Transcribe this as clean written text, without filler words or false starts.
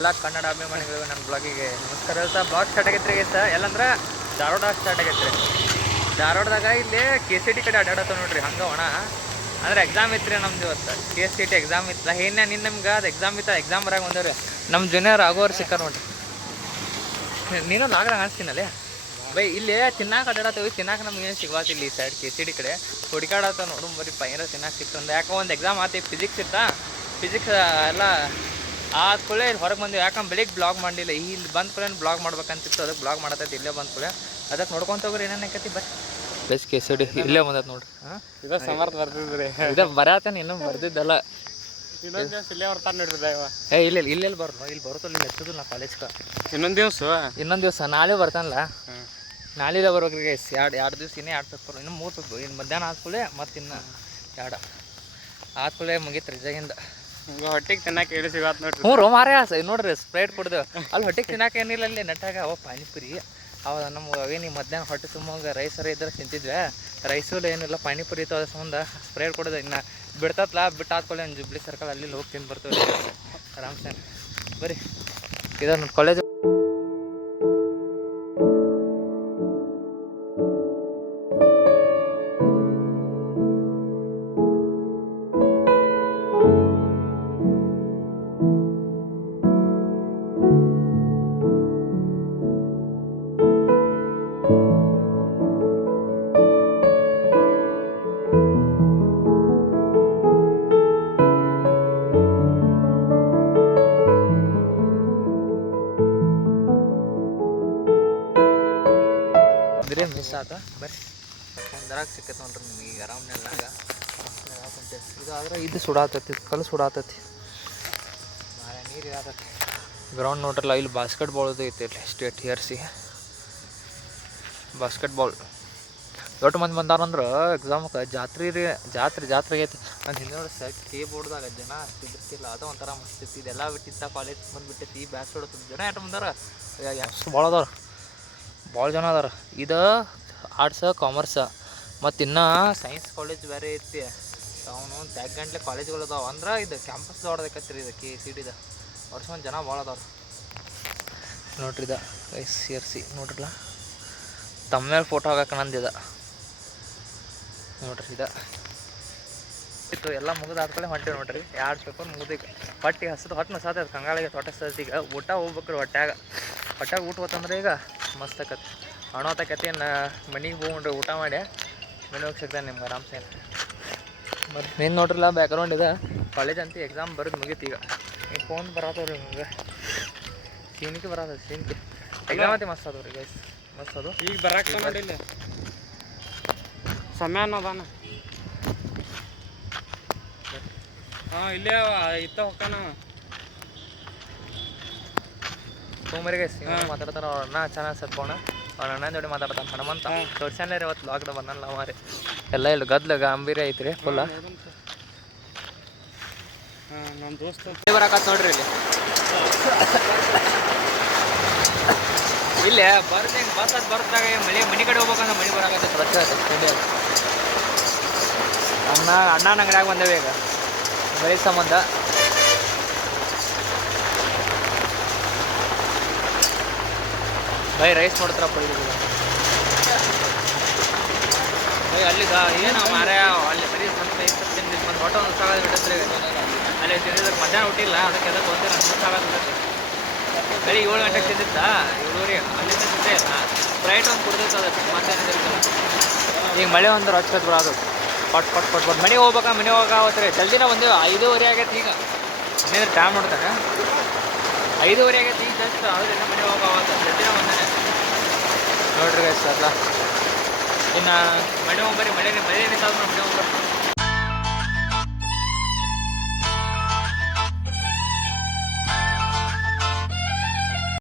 ಎಲ್ಲ ಕನ್ನಡ ಅಭಿಮಾನಿಗಳು ನನ್ನ ಬ್ಲಾಗಿಗೆ ನಮಸ್ಕಾರ. ಬ್ಲಾಗ್ ಸ್ಟಾರ್ಟ್ ಆಗೈತ್ರಿ ಎಲ್ಲಂದ್ರೆ ಧಾರವಾಡ ಸ್ಟಾರ್ಟ್ ಆಗೈತ್ರಿ. ಧಾರವಾಡದಾಗ ಇಲ್ಲಿ KCT ಕಡೆ ಅಡ್ಡಾಡತ್ತ ನೋಡ್ರಿ. ಹಂಗೆ ಒಣ ಅಂದ್ರೆ ಎಕ್ಸಾಮ್ ಇತ್ತು ರೀ ನಮ್ದು ಇವತ್ತು. KCT ಎಕ್ಸಾಮ್ ಇತ್ತು. ನಿನ್ನ ನಿಮ್ಗೆ ಅದು ಎಕ್ಸಾಮ್ ಇತ್ತು. ಎಕ್ಸಾಮ್ ಬರಾಗ ಬಂದವ್ರಿ ನಮ್ಮ ಜೂನಿಯರ್ ಆಗೋರು ಸಿಕ್ಕಾರ ನೋಡ್ರಿ. ನೀನು ಲಾಗ್ದಾಗ ಅನಿಸ್ತೀನಲ್ಲಿ ಬೈ ಇಲ್ಲಿ ತಿನ್ನಾಕ ಅಡ್ಡಾಡತ್ತೇವೆ. ತಿನ್ನಾಕ ನಮ್ಗೆ ಏನು ಸಿಗ್ವಾತಿಲ್ಲ ಈ ಸೈಡ್ KCT ಕಡೆ. ಹುಡುಕಾಡತ್ತ ನೋಡು ಬರೀ ಏನಾರ ತಿನ್ನಾಕ ಸಿಕ್ತಂದು. ಯಾಕೆ ಒಂದು ಎಕ್ಸಾಮ್ ಆತಿ ಫಿಸಿಕ್ಸ್ ಇತ್ತಾ. ಫಿಸಿಕ್ಸ್ ಎಲ್ಲ ಆದ್ಕೂಳೆ ಇಲ್ಲಿ ಹೊರಗೆ ಬಂದು. ಯಾಕಂದ್ರೆ ಬೆಳಿಗ್ಗೆ ಬ್ಲಾಗ್ ಮಾಡಲಿಲ್ಲ. ಇಲ್ಲಿ ಬಂದ ಕೂಡೇನು ಬ್ಲಾಗ್ ಮಾಡ್ಬೇಕಂತಿತ್ತು. ಅದಕ್ಕೆ ಬ್ಲಾಗ್ ಮಾಡತ್ತೈತಿ ಇಲ್ಲೇ ಬಂದ ಕೂಡಲೇ. ಅದಕ್ಕೆ ನೋಡ್ಕೊಂತ ಹೋಗ್ರಿ ಏನೇನು ಆಕೈತಿ ಬರೀ ಪ್ಲಸ್ KCT ಇಲ್ಲೇ ಬಂದೈತೆ ನೋಡ್ರಿ. ಹಾಂ ಇದು ಸಮರ್ಥ ಬರ್ತಿದ್ರಿ. ಇದು ಬರತ್ತಾನೆ ಇನ್ನೂ ಬರ್ದಿದ್ದಲ್ಲ. ಇನ್ನೊಂದು ದಿವಸ ಇಲ್ಲೇ ಬರ್ತಾನೆ ನೋಡ್ರಿ. ಇಲ್ಲ ಇಲ್ಲೆಲ್ಲಿ ಬರ್ನು ಇಲ್ಲಿ ಬರುತ್ತಲ್ಲ. ಇಲ್ಲಿ ಹಚ್ಚೋದಿಲ್ಲ ನಾ ಕಾಲೇಜ್ಗೆ. ಇನ್ನೊಂದು ದಿವಸ ನಾಳೆ ಬರ್ತಾನಲ್ಲ. ನಾಳೆದ ಬರ್ಬೇಕ್ರಿ ಗೈಸ್. ಎರಡು ದಿವಸ ಇನ್ನೇ 2 ಪೇಪರ್. ಇನ್ನು 3 ಪೇಪರ್. ಇನ್ನು ಮಧ್ಯಾಹ್ನ ಆದ್ಕೂಳೆ ಮತ್ತು ಇನ್ನು 2 ಆದ್ಕೂಳೆ ಮುಗೀತು ರಿಜಾಗಿಂದ. ಹೊಟ್ಟಿಗೆ ತಿನ್ನಕ್ಕೆ ಹೇಳಿ ಸಿಗತ್ ನೋಡ್ರಿ. ಹ್ಞೂ ಮಾರೇ ನೋಡ್ರಿ ಸ್ಪ್ರೈಟ್ ಕುಡ್ದೇವು ಅಲ್ಲಿ. ಹೊಟ್ಟಿಗೆ ತಿನ್ನಾಕ ಏನಿಲ್ಲ ಅಲ್ಲಿ ನೆಟ್ಟಾಗ. ಪಾನಿಪುರಿ ಅವಾಗ ನಮ್ಗೆ ಅವೇನು ಮಧ್ಯಾಹ್ನ ಹೊಟ್ಟೆ ತುಂಬಂಗೆ ರೈಸರ ಇದ್ರೆ ತಿಂತಿದ್ವಿ. ರೈಸು ಏನಿಲ್ಲ ಪಾನಿಪುರಿ ಇತ್ತು. ಅದ್ರ ಸಂಬಂಧ ಸ್ಪ್ರೈಟ್ ಕೊಡೋದು. ಇನ್ನು ಬಿಡ್ತತ್ಲ ಬಿಟ್ಟು ಆದ್ಕೊಳ್ಳಿ ಒಂದು ಜುಬ್ಲಿ ಸರ್ಕಲ್ ಅಲ್ಲಿ ಹೋಗಿ ತಿಂದು ಬರ್ತೀವಿ ಆರಾಮ್ಸೆ. ಬರ್ರಿ ಇದನ್ನು ಕಾಲೇಜ್ ಮಿಸ್ ಆತ. ಬರ್ರಿ ಒಂದರಾಗ ಸಿಕ್ಕೈತೆ ನೋಡ್ರಿ ನಿಮ್ಗೆ ಈಗ ಆರಾಮ್ನೆಲ್ಲಾಗ. ಇದು ಆದ್ರೆ ಇದು ಸುಡಾತತಿ. ಕಲ್ಲು ಸುಡಾತತಿ. ನಾಳೆ ನೀರು ಇರತೈತಿ. ಗ್ರೌಂಡ್ ನೋಡ್ರಲ್ಲ ಇಲ್ಲಿ ಬಾಸ್ಕೆಟ್ಬಾಲ್ದು ಐತಿ. ಇಲ್ಲಿ ಸ್ಟೇಟ್ HRC ಬಾಸ್ಕೆಟ್ಬಾಲ್. ದೊಡ್ಡ ಮಂದಿ ಬಂದಾರಂದ್ರೆ ಎಕ್ಸಾಮ್ಗೆ. ಜಾತ್ರೆ ರೀ ಜಾತ್ರೆ ಆಗೈತಿ. ನಾನು ಹಿಂದೆ ನೋಡಿ ಸರ್ ಬೋರ್ಡ್ದಾಗ ಜನ ಅಷ್ಟಿದ್ದಿರ್ತಿಲ್ಲ. ಅದು ಒಂಥರ ಮಸ್ತ್ ಇತ್ತು. ಇದೆಲ್ಲ ಬಿಟ್ಟಿದ್ದ ಕಾಲೇಜ್ ಬಂದುಬಿಟ್ಟೈತಿ. ಬ್ಯಾಸ್ ಹೊಡೋದು ಜನ ಎಷ್ಟು ಬಂದಾರ. ಎಷ್ಟು ಭಾಳ ಅದಾರ. ಭಾಳ ಜನ ಅದಾರ. ಇದು ಆರ್ಟ್ಸ್ ಕಾಮರ್ಸ್ ಮತ್ತು ಇನ್ನೂ ಸೈನ್ಸ್ ಕಾಲೇಜ್ ಬೇರೆ ಐತಿ. ಅವನು ಗಂಟ್ಲೆ ಕಾಲೇಜ್ಗಳು ಅದಾವೆ. ಅಂದ್ರೆ ಇದು ಕ್ಯಾಂಪಸ್ ದೊಡ್ಡದಕ್ಕತ್ರಿ ಇದು KCTದ. ವರ್ಷ ಜನ ಭಾಳ ಅದಾವ್ರು ನೋಡ್ರಿ. ಇದು HRC ನೋಡ್ರಲ್ಲ. ತಮ್ಮ ಮೇಲೆ ಫೋಟೋ ಹಾಕಕ್ಕೆ ನಂದಿದೆ ನೋಡ್ರಿ. ಇದು ಇತ್ತು ಎಲ್ಲ ಮುಗಿದಾದ್ಕಡೆ ಹೊಂಟೆ ನೋಡ್ರಿ. 2 ಪೇಪರ್ ಮುಗಿದೀಗ. ಹೊಟ್ಟೆ ಹಸಿದು ಸಾತೈತೆ ಕಂಗಾಳಿಗೆ. ತೊಟ್ಟೆ ಸತೀಗ ಊಟ ಹೋಗ್ಬೇಕ್ರಿ. ಹೊಟ್ಯಾಗ ಊಟ ಹೋತಂದ್ರೆ ಈಗ ಮಸ್ತ್ ಆಕತಿ. ಅಣೋತಕತಿ. ಮನೆಗೆ ಹೋಗ್ರಿ ಊಟ ಮಾಡಿ ಮನೆ ಹೋಗಿ ಸಿಗ್ತಾನೆ ನಿಮ್ಗೆ ಆರಾಮ್ಸೆ. ಮತ್ತು ನೀನು ನೋಡ್ರಲ್ಲ ಬ್ಯಾಕ್ಗ್ರೌಂಡ್ ಇದೆ. ಕಾಲೇಜ್ ಅಂತ ಎಕ್ಸಾಮ್ ಬರೋದು ಮುಗೀತು. ಈಗ ನೀವು ಫೋನ್ ಬರತ್ತವ್ರಿ ನಿಮ್ಗೆ. ಸೀನಿಕೆ ಬರತ್ತ. ಸೀನಿಕೆ ಎಕ್ಸಾಮ್ ಐತಿ. ಮಸ್ತ್ ಅದಾವ್ರಿ ಗೈಸ್. ಮಸ್ತ್ ಅದು. ಈಗ ಬರಕ್ಕೆ ನೋಡಿಲ್ಲ ಸಮಯ ಅನ್ನೋದಾನ. ಹಾಂ ಇಲ್ಲೇ ಇತ್ತ ಹೊಕ್ಕಾನ ಸೋಮರಿಗೆ ಮಾತಾಡ್ತಾನೆ. ಅವ್ರ ಅಣ್ಣ ಚೆನ್ನಾಗಿ ಸರ್ಕೋಣ. ಅವ್ರ ಅಣ್ಣ ಜೋಡಿ ಮಾತಾಡ್ತಾನೆ. ಹನುಮಂತ ತೋರ್ಸಲ್ಲ ರೀ ಅವತ್ತು ಲಾಕ್ಡ ಬಂದಲ್ಲ ಮಾರಿ. ಎಲ್ಲ ಇಲ್ಲಿ ಗದ್ಲ ಗಾಂಭೀರ್ಯ ಐತ್ರಿ ಫುಲ್ಲ. ನಮ್ಮ ದೋಸ್ತ ಬರಾಕತ್ ನೋಡ್ರಿ ಇಲ್ಲಿ. ಇಲ್ಲೇ ಬರ್ದು ಹಿಂಗೆ ಬಸ್ ಬರ್ದಾಗ ಮನೆ ಕಡೆ ಹೋಗ್ಬೇಕಂದ್ರೆ ಮನೆ ಬರಾಕತ್ತೆ. ರಚ ಆಯ್ತು ಅಣ್ಣನ ಅಂಗಡಿಯಾಗ ಬಂದೇವೆ ಈಗ ಮಳೆ ಸಂಬಂಧ. ಬೈ ರೈಸ್ ಮಾಡ್ತಾರಪ್ಪ ಇದು. ಬೈ ಅಲ್ಲಿಗ ಏನು ಮಾರ ಅಲ್ಲಿ ಬರೀ ಸ್ವಲ್ಪ ತಿಂದಿದ್ದು ಬಂದು ಹೊಟ್ಟೆ ಒಂದು ಸಾಲ ಬಿಟ್ಟಿದ್ರಿ. ಅಲ್ಲಿ ತಿಂದಿದ್ದಕ್ಕೆ ಮಧ್ಯಾಹ್ನ ಹುಟ್ಟಿಲ್ಲ. ಅದಕ್ಕೆ ಅದಕ್ಕೆ ಒಂದೇ 2 ಸಾಲ ಬಿಟ್ಟೈತಿ. ಬೆಳಿಗ್ಗೆ 7 ಗಂಟೆಗೆ ತಿಂದಿತ್ತ. 7:30 ಅಲ್ಲಿಂದ ತಿಂದೇ ಇಲ್ಲ. ಫ್ರೈಟ್ ಒಂದು ಕುಡ್ದೈತೆ. ಅದಕ್ಕೆ ಮಧ್ಯಾಹ್ನ ಇರ್ತಲ್ಲ. ಈಗ ಮಳೆ ಒಂದು ರೊಚ್ಚ ಬರೋದು. ಪಟ್ ಮನೆಗೆ ಹೋಗ್ಬೇಕಾ. ಮನೆ ಹೋಗಾವತ್ರಿ. ಜಲ್ದಿನ ಬಂದೇವು. 5:30 ಆಗೈತಿ ಈಗ. ಇನ್ನೇನು ಟೈಮ್ ನೋಡ್ತಾನೆ. 5:30 ಆಗೈತಿ ಈಗ ಜಸ್ಟ್. ಅದರಿಂದ ಮನೆ ಹೋಗಾವತ್ತು. ಜಲ್ದಿನ ಬಂದಾನೆ ನೋಡ್ರಿ ಗೈಸ್. ಅಲ್ಲ ಇನ್ನು ಮನೆ ಹೋಗ್ಬರಿ. ಮಳೆ ನಿಂತಾದ್ರೂ ಮನೆ ಹೋಗ್ಬರಿ.